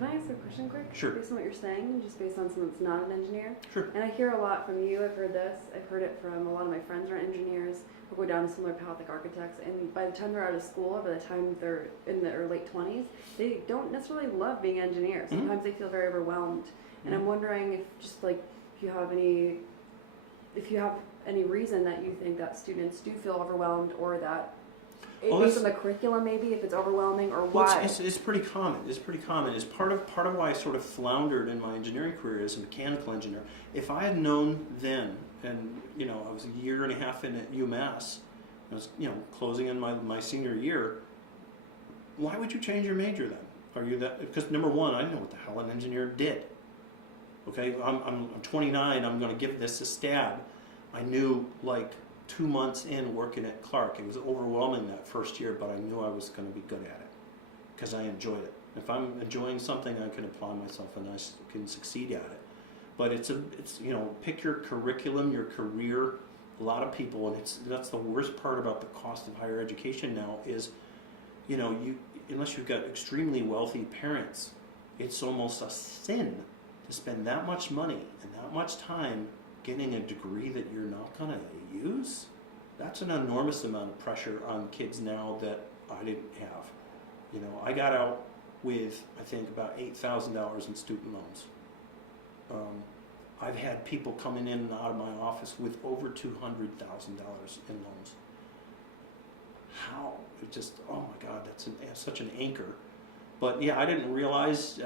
Can I ask a question quick? Sure. Based on what you're saying, just based on someone that's not an engineer. Sure. And I hear a lot from you. I've heard this. I've heard it from a lot of my friends who are engineers who go down a similar path like architects. And by the time they're out of school, or by the time they're in their late 20s, they don't necessarily love being engineers. Mm-hmm. Sometimes they feel very overwhelmed. And I'm wondering if just like if you have any reason that you think that students do feel overwhelmed, or that based on the curriculum, maybe if it's overwhelming, or why. Well, it's pretty common. It's pretty common. It's part of why I sort of floundered in my engineering career as a mechanical engineer. If I had known then, and I was a year and a half in at UMass, I was closing in my senior year. Why would you change your major then? Are you that? Because number one, I didn't know what the hell an engineer did. Okay, I'm 29. I'm going to give this a stab. I knew like 2 months in working at Clark, it was overwhelming that first year, but I knew I was going to be good at it because I enjoyed it. If I'm enjoying something, I can apply myself and I can succeed at it. But it's pick your curriculum, your career. A lot of people, and that's the worst part about the cost of higher education now is, unless you've got extremely wealthy parents, it's almost a sin to spend that much money and that much time getting a degree that you're not going to use. That's an enormous amount of pressure on kids now that I didn't have. I got out with, I think, about $8,000 in student loans. I've had people coming in and out of my office with over $200,000 in loans. How? It just, oh my God, that's such an anchor. But yeah, I didn't realize,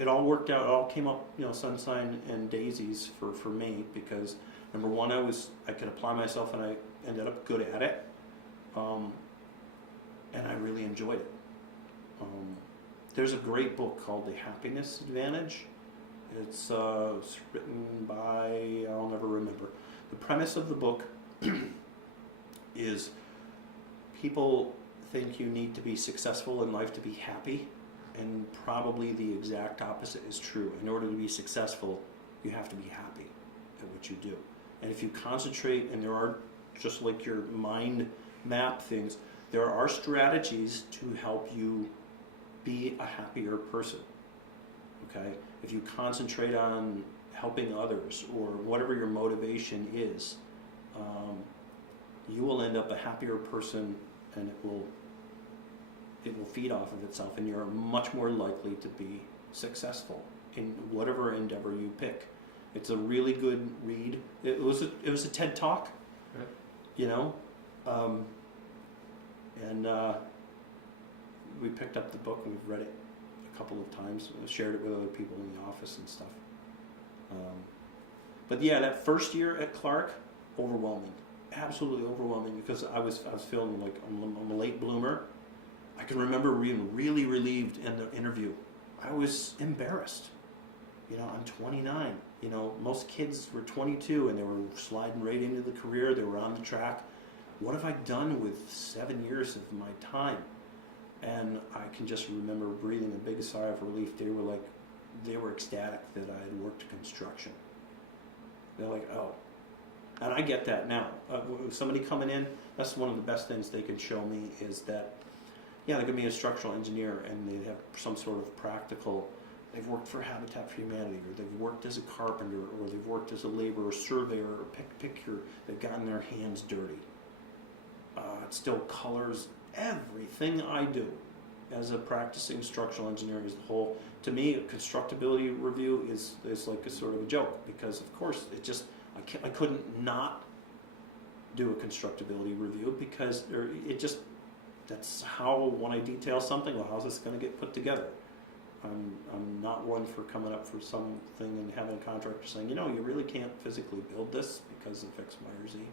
it all worked out. It all came up, sunshine and daisies for me, because number one, I could apply myself and I ended up good at it. And I really enjoyed it. There's a great book called The Happiness Advantage. It's written by, I'll never remember. The premise of the book is people think you need to be successful in life to be happy, and probably the exact opposite is true. In order to be successful, you have to be happy at what you do. And if you concentrate, and there are, just like your mind map things, there are strategies to help you be a happier person. Okay? If you concentrate on helping others, or whatever your motivation is, you will end up a happier person, and it will feed off of itself, and you're much more likely to be successful in whatever endeavor you pick. It's a really good read. It was a TED Talk, and we picked up the book and we've read it a couple of times. We shared it with other people in the office and stuff. But yeah, that first year at Clark, overwhelming, absolutely overwhelming, because I was feeling like I'm a late bloomer. I can remember being really relieved in the interview. I was embarrassed. I'm 29. Most kids were 22 and they were sliding right into the career. They were on the track. What have I done with 7 years of my time? And I can just remember breathing a big sigh of relief. They were ecstatic that I had worked construction. They're like, oh. And I get that now. Somebody coming in, that's one of the best things they can show me is that, yeah, they could be a structural engineer and they have some sort of practical, they've worked for Habitat for Humanity, or they've worked as a carpenter, or they've worked as a laborer, surveyor, or they've gotten their hands dirty. It still colors everything I do as a practicing structural engineer as a whole. To me, a constructability review is like a sort of a joke, because of course I couldn't not do a constructability review, because that's how, when I detail something, well, how's this going to get put together? I'm not one for coming up for something and having a contractor saying, you really can't physically build this because of X, Y, or Z.